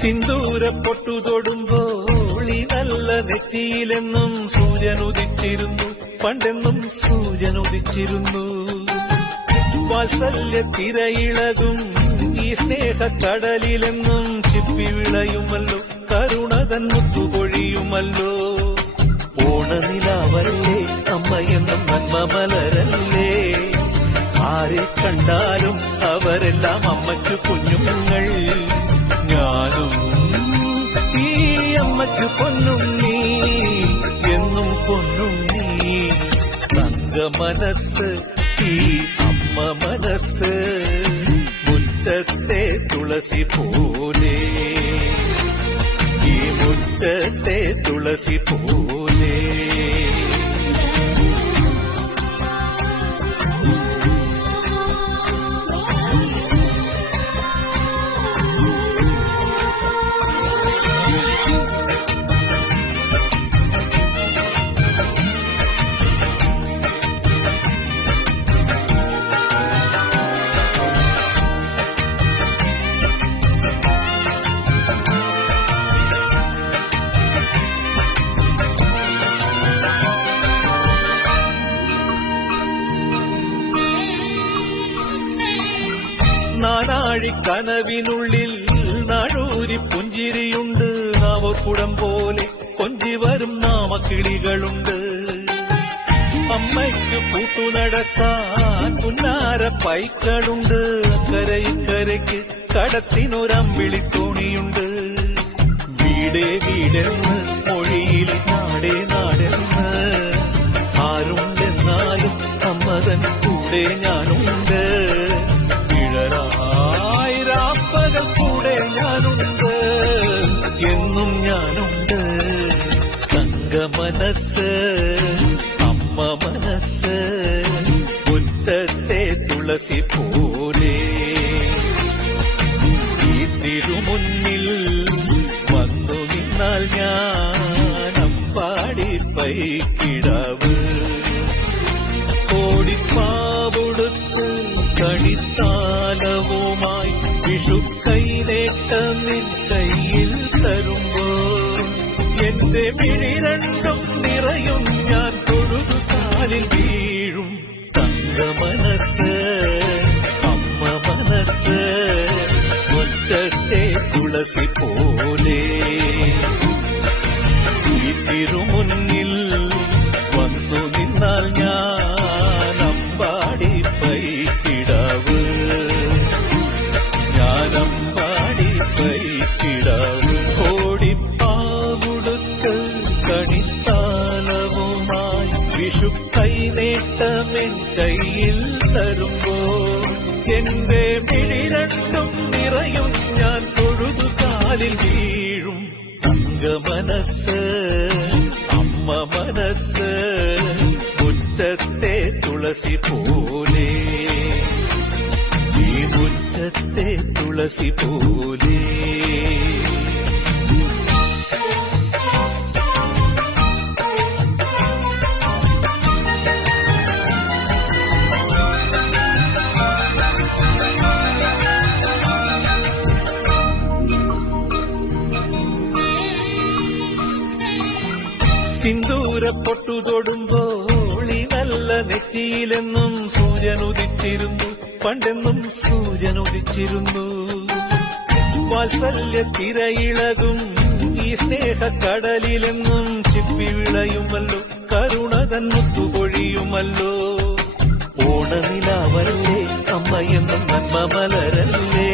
സിന്ദൂര പൊട്ടു തൊടുമ്പോൾ ഈ നല്ല നെറ്റിയിലെന്നും സൂര്യനുദിച്ചിരുന്നു, പണ്ടെന്നും സൂര്യനുദിച്ചിരുന്നു. വാത്സല്യ തിരയിളകും ഈ സ്നേഹക്കടലിലെന്നും ചിപ്പി വിളയുമല്ലോ, കരുണതൻ മുത്തുപൊഴിയുമല്ലോ. ഓണനിലാവല്ലേ അമ്മയെന്നും നന്മ മലരല്ലേ, ആരെ കണ്ടാലും അവരെല്ലാം അമ്മയ്ക്ക് കുഞ്ഞുങ്ങൾ. ഞാനും ഈ അമ്മയ്ക്ക് പൊന്നുണ്ണി, എന്നും പൊന്നുണ്ണി. തങ്ക മനസ്സ് ഈ അമ്മ മനസ്സ്, മുറ്റത്തെ തുളസി പോലെ, ഈ മുറ്റത്തെ തുളസി പോലെ. നാനാഴിക്കനവിനുള്ളിൽ നാഴൂരി പുഞ്ചിരിയുണ്ട്, നാവക്കുടം പോലെ കൊഞ്ചി വരും നാമക്കിളികളുണ്ട്. അമ്മയ്ക്ക് കൂട്ടുനടക്കാൻ പുന്നാര പൈക്കളുണ്ട്, അക്കരയിക്കരയ്ക്ക് കടത്തിനൊരമ്പിളിത്തോണിയുണ്ട്. വീടേ വീടെന്ന് മൊഴിയിൽ നാടേ നാടെന്ന്, ആരുണ്ടെന്നാലും അമ്മതൻ കൂടെ ഞാനുണ്ട്. ആയിരാപ്പകൽ കൂടെ ഞാനുണ്ട്, എന്നും ഞാനുണ്ട്. തങ്ക മനസ്സ് അമ്മ മനസ്സ്, മുറ്റത്തെ തുളസി പോലെ. ഈ തിരുമുന്നിൽ വന്നു നിന്നാൽ ഞാൻ അമ്പാടി പൈക്കിടാവ്. ഓടിപ്പാവൊടുത്ത് കണിത്താലവുമായി വിഷുക്കൈനേട്ടമിൻ കയ്യിൽ തരുമ്പോൾ എന്റെ മിഴി രണ്ടും നിറയും, ഞാൻ തൊഴുതു കാലിൽ വീഴും. തങ്ക മനസ്സ് അമ്മ മനസ്സ്, മുറ്റത്തെ തുളസി പോലെ. ഈ തിരുമുന്നിൽ വന്നു നിന്നാൽ ഞാൻ അമ്പാടി പൈക്കിടാവ്, ഞാനമ്പാടി പൈക്കിടാവ്. ഓടിപ്പാവുടുത്ത് കണിത്താലവുമായി വിഷുക്കൈനേട്ടമെൻ കയ്യിൽ തരുമ്പോൾ എന്റെ മിഴി രണ്ടും നിറയും, ഞാൻ തൊഴുതു കാലിൽ വീഴും. തങ്ക മനസ്സ് അമ്മ മനസ്സ്, മുറ്റത്തെ തുളസി പോലെ, ഈ മുറ്റത്തെ തുളസി പോലെ. സിന്ദൂര പൊട്ടു തൊടുമ്പോൾ ഈ നല്ല നെറ്റിയിലെന്നും സൂര്യനുദിച്ചിരുന്നു, പണ്ടെന്നും സൂര്യനുദിച്ചിരുന്നു. വാത്സല്യ തിരയിളകും ഈ സ്നേഹക്കടലിലെന്നും ചിപ്പി വിളയുമല്ലോ, കരുണതൻ മുത്തുപൊഴിയുമല്ലോ. ഓണനിലാവല്ലേ അമ്മയെന്നും നന്മ മലരല്ലേ,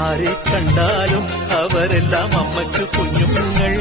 ആരെ കണ്ടാലും അവരെല്ലാം അമ്മയ്ക്ക് കുഞ്ഞുങ്ങൾ.